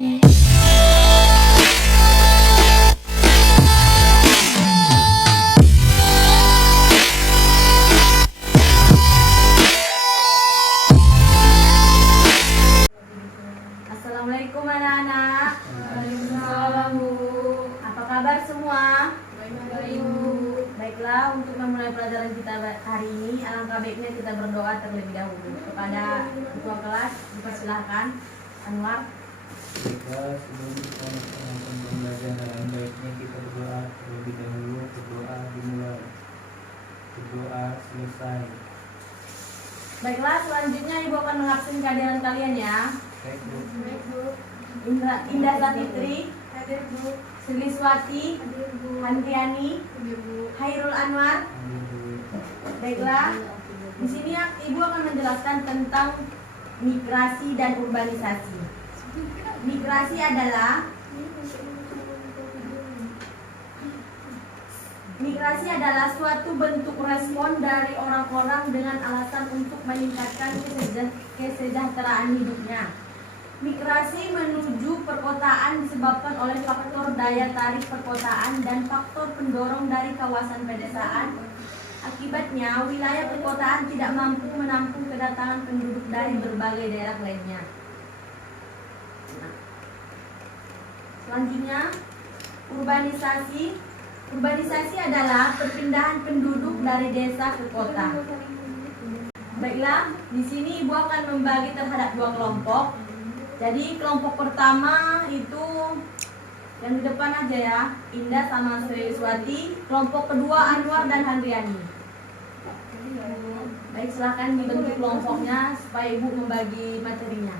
Assalamualaikum anak-anak. Waalaikumsalam Bu. Apa kabar semua? Baik Bu. Baiklah, untuk memulai pelajaran kita hari ini, alangkah baiknya kita berdoa terlebih dahulu. Kepada ketua kelas, dipersilahkan Anwar. Sebelum kita melakukan pembelajaran, baiknya kita berdoa terlebih dahulu. Berdoa dimulai, berdoa selesai. Baiklah, selanjutnya Ibu akan mengabsen kehadiran kalian ya. Baik Bu. Indah Satitri, Seliswati, Handriani, Hairul Anwar. Baiklah, di sini Ibu akan menjelaskan tentang migrasi dan urbanisasi. Migrasi adalah suatu bentuk respon dari orang-orang dengan alasan untuk meningkatkan kesejahteraan hidupnya. Migrasi menuju perkotaan disebabkan oleh faktor daya tarik perkotaan dan faktor pendorong dari kawasan pedesaan. Akibatnya, wilayah perkotaan tidak mampu menampung kedatangan penduduk dari berbagai daerah lainnya. Selanjutnya, urbanisasi. Urbanisasi adalah perpindahan penduduk dari desa ke kota. Baiklah, di sini Ibu akan membagi terhadap dua kelompok. Jadi kelompok pertama itu yang di depan aja ya, Indah sama Seliswati. Kelompok kedua Anwar dan Handriani. Baik, silahkan dibentuk kelompoknya supaya Ibu membagi materinya.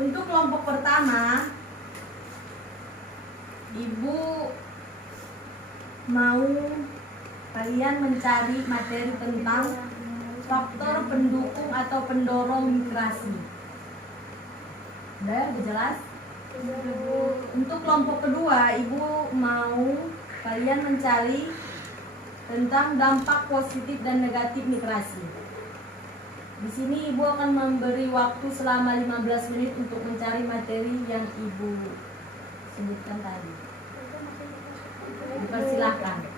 Untuk kelompok pertama, Ibu mau kalian mencari materi tentang faktor pendukung atau pendorong migrasi. Udah jelas? Untuk kelompok kedua, Ibu mau kalian mencari tentang dampak positif dan negatif migrasi. Di sini Ibu akan memberi waktu selama 15 menit untuk mencari materi yang Ibu sebutkan tadi. Dipersilahkan.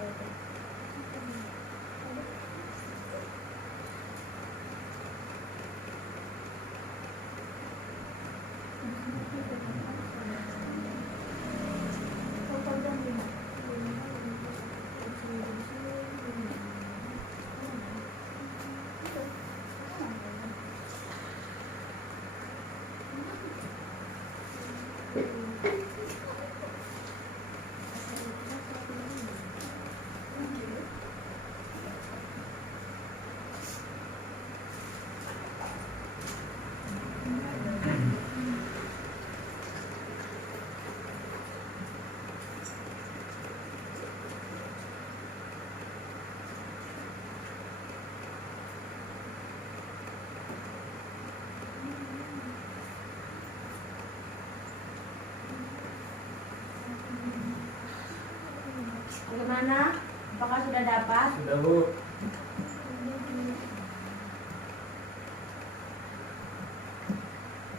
Bagaimana? Apakah sudah dapat? Sudah Bu.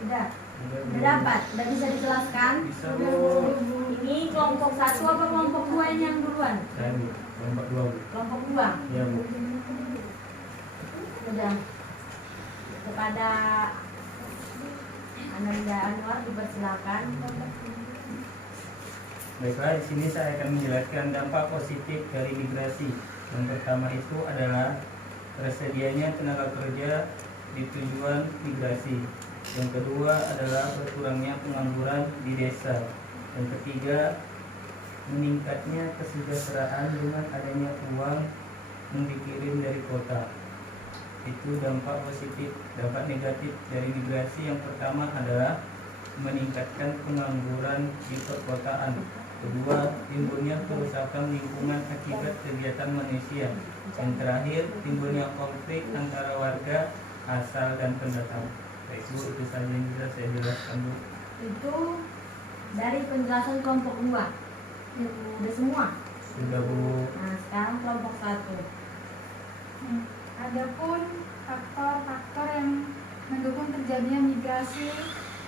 Sudah dapat? Sudah bisa dijelaskan? Bisa Bu. Ini kelompok satu apa kelompok dua ini yang duluan? Saya Bu. Kelompok dua Bu. Kelompok dua. Iya Bu. Sudah. Kepada Ananda Anwar dipersilakan. Baiklah, di sini saya akan menjelaskan dampak positif dari migrasi. Yang pertama itu adalah tersedianya tenaga kerja di tujuan migrasi. Yang kedua adalah berkurangnya pengangguran di desa. Yang ketiga, meningkatnya kesejahteraan dengan adanya uang yang dikirim dari kota. Itu dampak positif. Dampak negatif dari migrasi yang pertama adalah meningkatkan pengangguran di perkotaan. Kedua, timbulnya kerusakan lingkungan akibat kegiatan manusia. Yang terakhir, timbulnya konflik antara warga asal dan pendatang. Baik Bu, itu saja yang bisa saya jelaskan Bu. Itu dari penjelasan kelompok 2. Udah semua? Sudah Bu. Nah, sekarang kelompok 1. Adapun faktor-faktor yang migrasi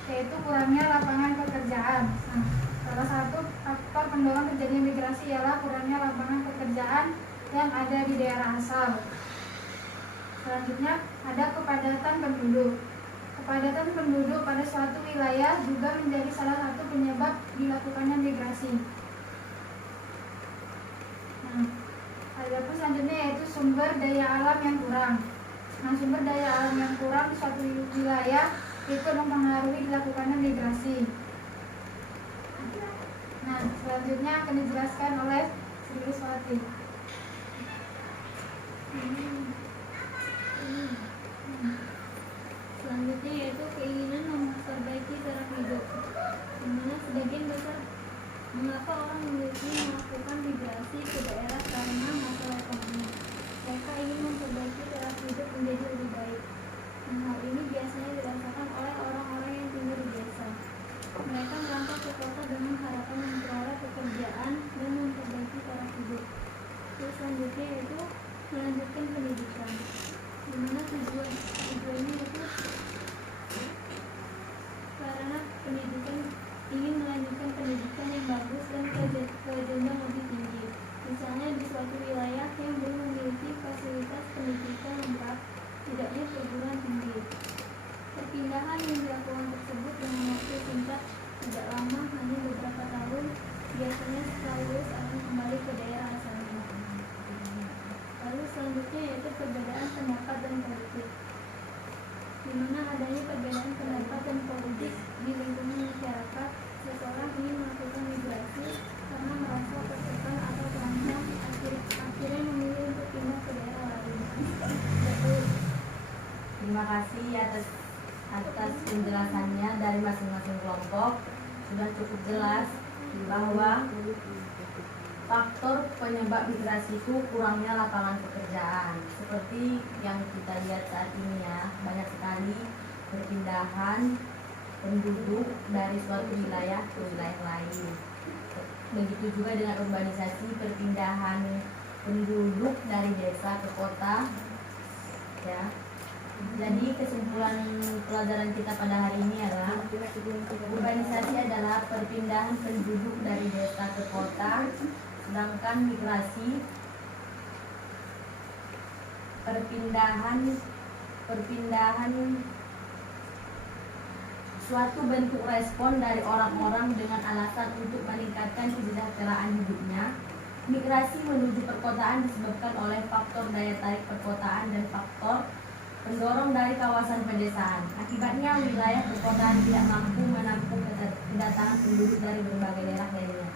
yaitu kurangnya lapangan pekerjaan. Nah, salah satu faktor pendorong terjadinya migrasi ialah kurangnya lapangan pekerjaan yang ada di daerah asal. Selanjutnya ada kepadatan penduduk. Kepadatan penduduk pada suatu wilayah juga menjadi salah satu penyebab dilakukannya migrasi. Nah, adapun selanjutnya yaitu sumber daya alam yang kurang. Nah, sumber daya alam yang kurang di suatu wilayah itu mempengaruhi dilakukannya migrasi. Nah, selanjutnya akan dijelaskan oleh Sri Iswati. Selanjutnya yaitu keinginan memperbaiki taraf hidup, di mana sebagian besar mengapa orang memiliki melakukan migrasi ke daerah karena masalah ekonomi. Mereka ingin memperbaiki taraf hidup menjadi lebih baik. Nah, hal ini biasanya dirasakan oleh orang-orang yang tinggal di desa. Mereka merantau ke kota dengan harapan memperoleh pekerjaan dan memperbaiki taraf hidup. Terus selanjutnya yaitu melanjutkan pendidikan, di mana tujuannya itu karena pendidikan ingin melanjutkan pendidikan yang bagus dan ke jenjang lebih tinggi. Misalnya di suatu wilayah yang belum memiliki fasilitas pendidikan lengkap, tidaknya perguruan tinggi. Perpindahan yang dilakukan tersebut dengan waktu singkat, tidak lama, hanya beberapa tahun, biasanya setelah lulus akan kembali ke daerah asalnya. Lalu selanjutnya yaitu perbedaan pendapat dan politik, di mana adanya perbedaan pendapat dan politik di lingkungan masyarakat. Seseorang ingin melakukan migrasi karena merasa tertekan atau terancam, akhirnya memilih untuk pindah ke daerah lain. Terima kasih atas penjelasannya dari masing-masing kelompok. Sudah cukup jelas bahwa faktor penyebab migrasi itu kurangnya lapangan pekerjaan. Seperti yang kita lihat saat ini ya, banyak sekali perpindahan penduduk dari suatu wilayah ke wilayah lain. Begitu juga dengan urbanisasi, perpindahan penduduk dari desa ke kota. Ya. Jadi kesimpulan pelajaran kita pada hari ini adalah urbanisasi adalah perpindahan penduduk dari desa ke kota, sedangkan migrasi perpindahan suatu bentuk respon dari orang-orang dengan alasan untuk meningkatkan kesejahteraan hidupnya. Migrasi menuju perkotaan disebabkan oleh faktor daya tarik perkotaan dan faktor pendorong dari kawasan pedesaan. Akibatnya wilayah perkotaan tidak mampu menampung kedatangan penduduk dari berbagai daerah lainnya.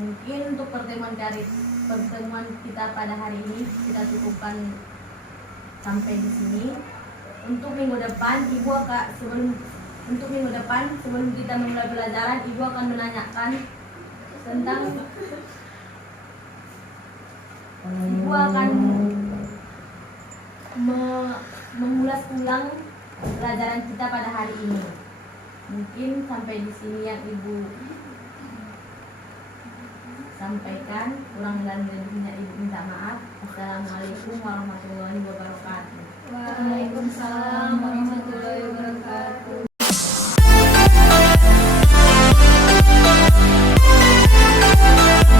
Mungkin untuk pertemuan kita pada hari ini kita cukupkan sampai di sini. Untuk minggu depan sebelum kita memulai pelajaran, Ibu akan menanyakan tentang mengulas ulang pelajaran kita pada hari ini. Mungkin sampai di sini yang Ibu sampaikan. Kurang dan lebihnya Ibu minta maaf. Assalamualaikum warahmatullahi wabarakatuh. Waalaikumsalam warahmatullahi wabarakatuh.